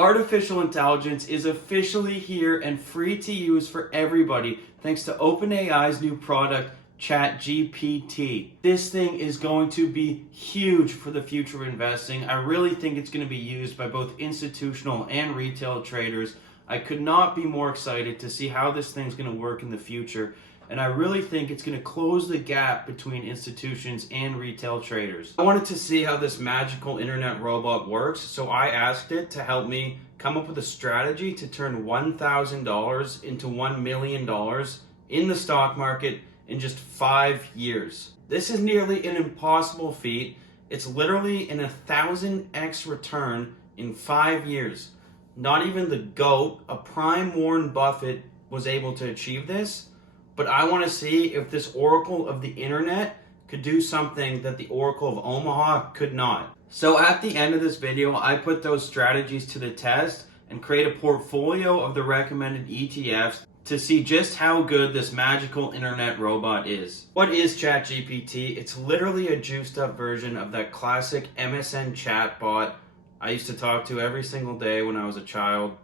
Artificial intelligence is officially here and free to use for everybody thanks to OpenAI's new product, ChatGPT. This thing is going to be huge for the future of investing. I really think it's going to be used by both institutional and retail traders. I could not be more excited to see how this thing's going to work in the future. And I really think it's going to close the gap between institutions and retail traders. I wanted to see how this magical internet robot works, so I asked it to help me come up with a strategy to turn $1,000 into $1 million in the stock market in just 5 years. This is nearly an impossible feat. It's literally an 1,000x return in 5 years. Not even the GOAT, a prime Warren Buffett, was able to achieve this. But I want to see if this oracle of the internet could do something that the oracle of Omaha could not. So at the end of this video, I put those strategies to the test and create a portfolio of the recommended ETFs to see just how good this magical internet robot is. What is ChatGPT? It's literally a juiced up version of that classic MSN chatbot I used to talk to every single day when I was a child.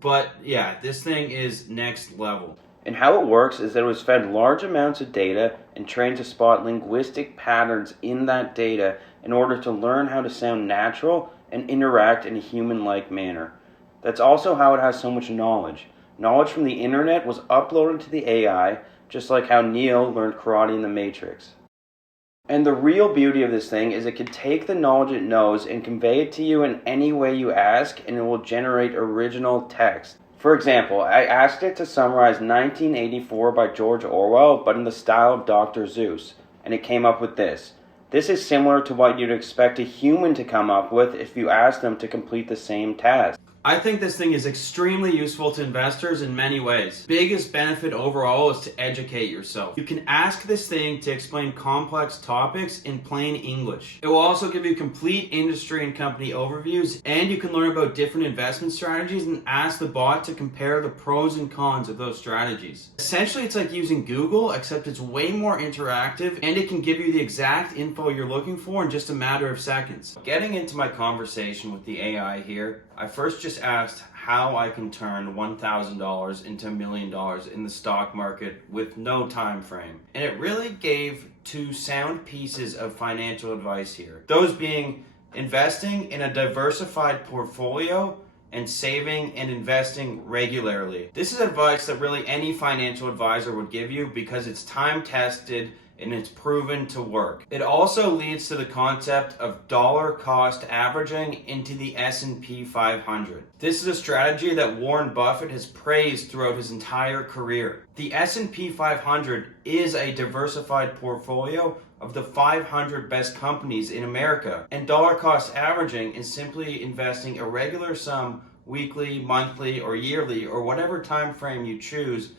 But yeah, this thing is next level. And how it works is that it was fed large amounts of data and trained to spot linguistic patterns in that data in order to learn how to sound natural and interact in a human-like manner. That's also how it has so much knowledge. Knowledge from the internet was uploaded to the AI, just like how Neo learned karate in the Matrix. And the real beauty of this thing is it can take the knowledge it knows and convey it to you in any way you ask, and it will generate original text. For example, I asked it to summarize 1984 by George Orwell, but in the style of Dr. Seuss, and it came up with this. This is similar to what you'd expect a human to come up with if you asked them to complete the same task. I think this thing is extremely useful to investors in many ways. Biggest benefit overall is to educate yourself. You can ask this thing to explain complex topics in plain English. It will also give you complete industry and company overviews, and you can learn about different investment strategies and ask the bot to compare the pros and cons of those strategies. Essentially, it's like using Google, except it's way more interactive, and it can give you the exact info you're looking for in just a matter of seconds. Getting into my conversation with the AI here, I first just asked how I can turn $1,000 into $1 million in the stock market with no time frame. And it really gave two sound pieces of financial advice here. Those being investing in a diversified portfolio and saving and investing regularly. This is advice that really any financial advisor would give you because it's time tested and it's proven to work. It also leads to the concept of dollar cost averaging into the S&P 500. This is a strategy that Warren Buffett has praised throughout his entire career. The S&P 500 is a diversified portfolio of the 500 best companies in America, and dollar cost averaging is simply investing a regular sum weekly, monthly, or yearly, or whatever time frame you choose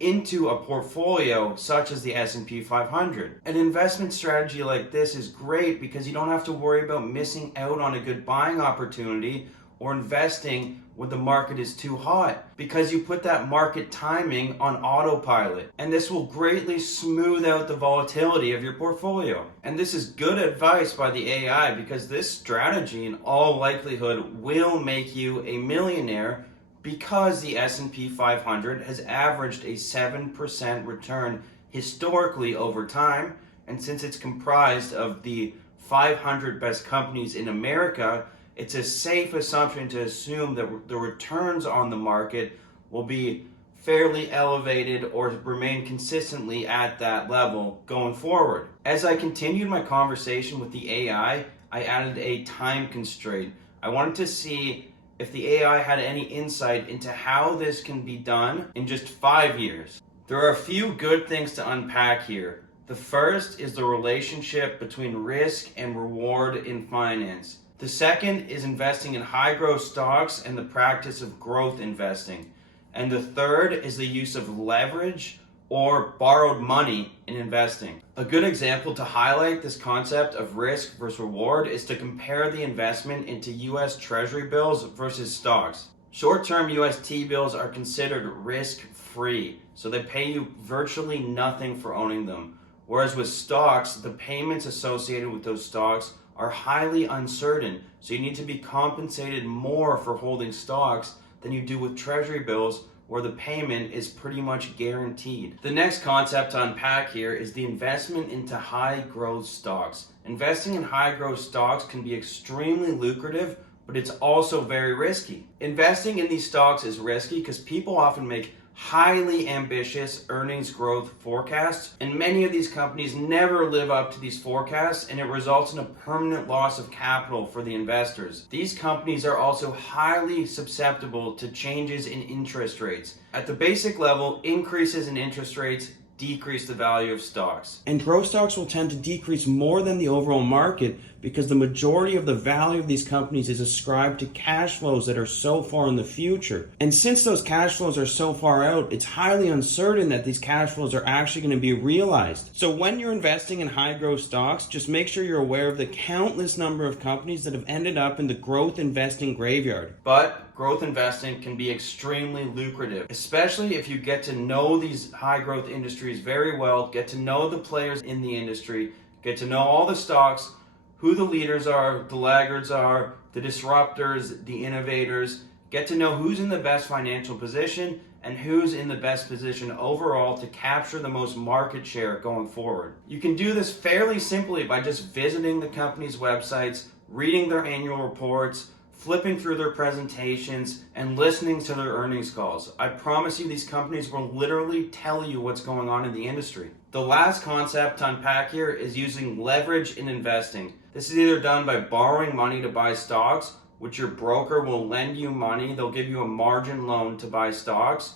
into a portfolio such as the S&P 500. An investment strategy like this is great because you don't have to worry about missing out on a good buying opportunity or investing when the market is too hot, because you put that market timing on autopilot, and this will greatly smooth out the volatility of your portfolio. And this is good advice by the AI because this strategy in all likelihood will make you a millionaire, because the S&P 500 has averaged a 7% return historically over time, and since it's comprised of the 500 best companies in America, it's a safe assumption to assume that the returns on the market will be fairly elevated or remain consistently at that level going forward. As I continued my conversation with the AI, I added a time constraint. I wanted to see if the AI had any insight into how this can be done in just 5 years. There are a few good things to unpack here. The first is the relationship between risk and reward in finance. The second is investing in high growth stocks and the practice of growth investing. And the third is the use of leverage or borrowed money in investing. A good example to highlight this concept of risk versus reward is to compare the investment into US Treasury bills versus stocks. Short-term US T-bills are considered risk-free, so they pay you virtually nothing for owning them. Whereas with stocks, the payments associated with those stocks are highly uncertain, so you need to be compensated more for holding stocks than you do with treasury bills, where the payment is pretty much guaranteed. The next concept to unpack here is the investment into high growth stocks. Investing in high growth stocks can be extremely lucrative, but it's also very risky. Investing in these stocks is risky because people often make highly ambitious earnings growth forecasts, and many of these companies never live up to these forecasts, and it results in a permanent loss of capital for the investors. These companies are also highly susceptible to changes in interest rates. At the basic level, increases in interest rates decrease the value of stocks. And growth stocks will tend to decrease more than the overall market because the majority of the value of these companies is ascribed to cash flows that are so far in the future. And since those cash flows are so far out, it's highly uncertain that these cash flows are actually going to be realized. So when you're investing in high growth stocks, just make sure you're aware of the countless number of companies that have ended up in the growth investing graveyard. But growth investing can be extremely lucrative, especially if you get to know these high growth industries very well, get to know the players in the industry, get to know all the stocks, who the leaders are, the laggards are, the disruptors, the innovators, get to know who's in the best financial position and who's in the best position overall to capture the most market share going forward. You can do this fairly simply by just visiting the company's websites, reading their annual reports, flipping through their presentations, and listening to their earnings calls. I promise you these companies will literally tell you what's going on in the industry. The last concept to unpack here is using leverage in investing. This is either done by borrowing money to buy stocks, which your broker will lend you money, they'll give you a margin loan to buy stocks,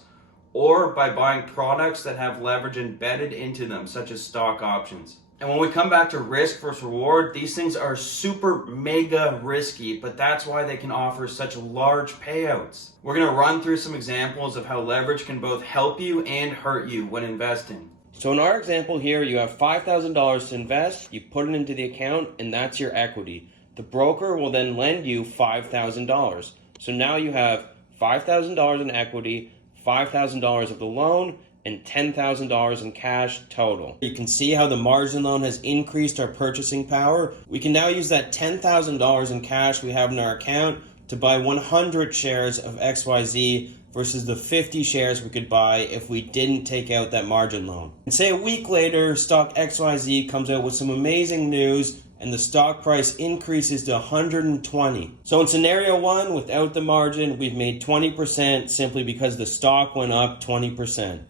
or by buying products that have leverage embedded into them, such as stock options. And when we come back to risk versus reward, these things are super mega risky, but that's why they can offer such large payouts. We're going to run through some examples of how leverage can both help you and hurt you when investing. So in our example here, you have $5,000 to invest, you put it into the account, and that's your equity. The broker will then lend you $5,000. So now you have $5,000 in equity, $5,000 of the loan, and $10,000 in cash total. You can see how the margin loan has increased our purchasing power. We can now use that $10,000 in cash we have in our account to buy 100 shares of XYZ versus the 50 shares we could buy if we didn't take out that margin loan. And say a week later, stock XYZ comes out with some amazing news and the stock price increases to 120. So in scenario one, without the margin, we've made 20% simply because the stock went up 20%.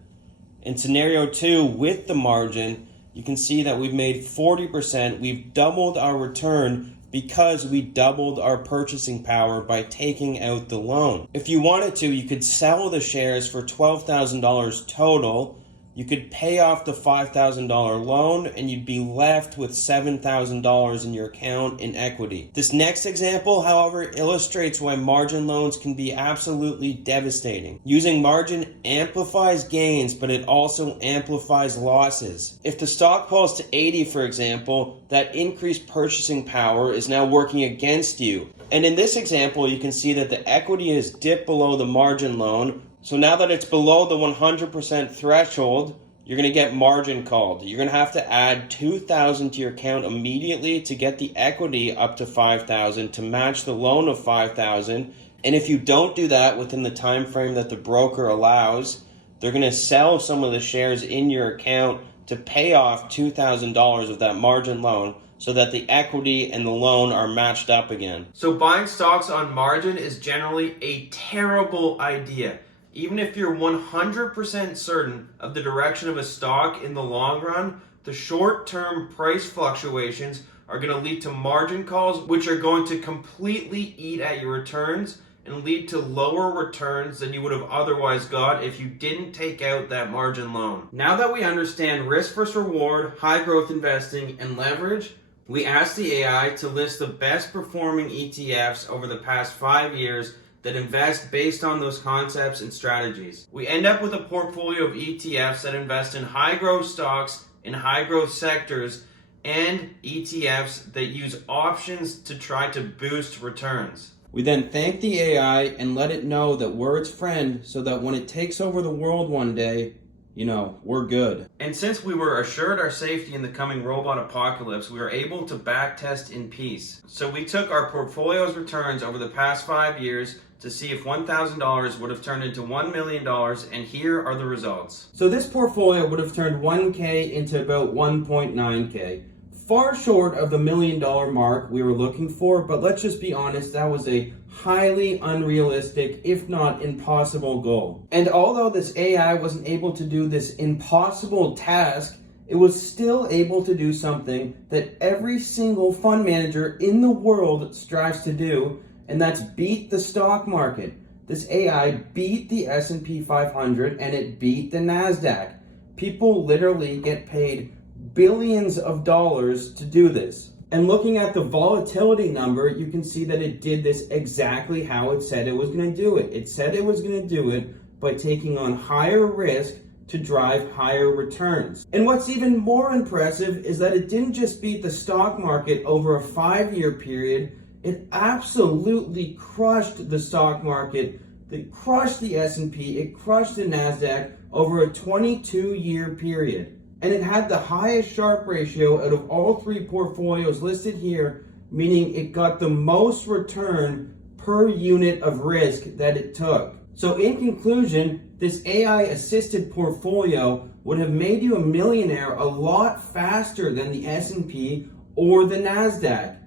In scenario two, with the margin, you can see that we've made 40%. We've doubled our return because we doubled our purchasing power by taking out the loan. If you wanted to, you could sell the shares for $12,000 total. You could pay off the $5,000 loan and you'd be left with $7,000 in your account in equity. This next example, however, illustrates why margin loans can be absolutely devastating. Using margin amplifies gains, but it also amplifies losses. If the stock falls to 80, for example, that increased purchasing power is now working against you. And in this example, you can see that the equity has dipped below the margin loan. So now that it's below the 100% threshold, you're going to get margin called. You're going to have to add $2,000 to your account immediately to get the equity up to $5,000 to match the loan of $5,000. And if you don't do that within the time frame that the broker allows, they're going to sell some of the shares in your account to pay off $2,000 of that margin loan so that the equity and the loan are matched up again. So buying stocks on margin is generally a terrible idea. Even if you're 100% certain of the direction of a stock in the long run, the short-term price fluctuations are going to lead to margin calls, which are going to completely eat at your returns and lead to lower returns than you would have otherwise got if you didn't take out that margin loan. Now that we understand risk versus reward, high growth investing, and leverage, we asked the AI to list the best performing ETFs over the past 5 years that invest based on those concepts and strategies. We end up with a portfolio of ETFs that invest in high growth stocks in high growth sectors and ETFs that use options to try to boost returns. We then thank the AI and let it know that we're its friend so that when it takes over the world one day, we're good. And since we were assured our safety in the coming robot apocalypse, we were able to backtest in peace. So we took our portfolio's returns over the past 5 years to see if $1,000 would have turned into $1 million, and here are the results. So this portfolio would have turned 1K into about 1.9K. Far short of the $1 million mark we were looking for, but let's just be honest, that was a highly unrealistic, if not impossible goal. And although this AI wasn't able to do this impossible task, it was still able to do something that every single fund manager in the world strives to do, and that's beat the stock market. This AI beat the S&P 500 and it beat the NASDAQ. People literally get paid billions of dollars to do this. And looking at the volatility number, you can see that it did this exactly how it said it was going to do it. It said it was going to do it by taking on higher risk to drive higher returns. And what's even more impressive is that it didn't just beat the stock market over a 5-year period, it absolutely crushed the stock market. It crushed the S&P, it crushed the NASDAQ over a 22-year period. And it had the highest Sharpe ratio out of all 3 portfolios listed here, meaning it got the most return per unit of risk that it took. So in conclusion, this AI-assisted portfolio would have made you a millionaire a lot faster than the S&P or the NASDAQ.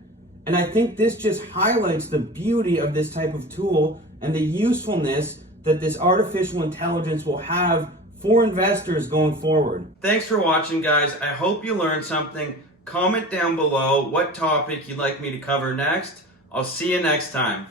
And I think this just highlights the beauty of this type of tool and the usefulness that this artificial intelligence will have for investors going forward. Thanks for watching, guys. I hope you learned something. Comment down below what topic you'd like me to cover next. I'll see you next time.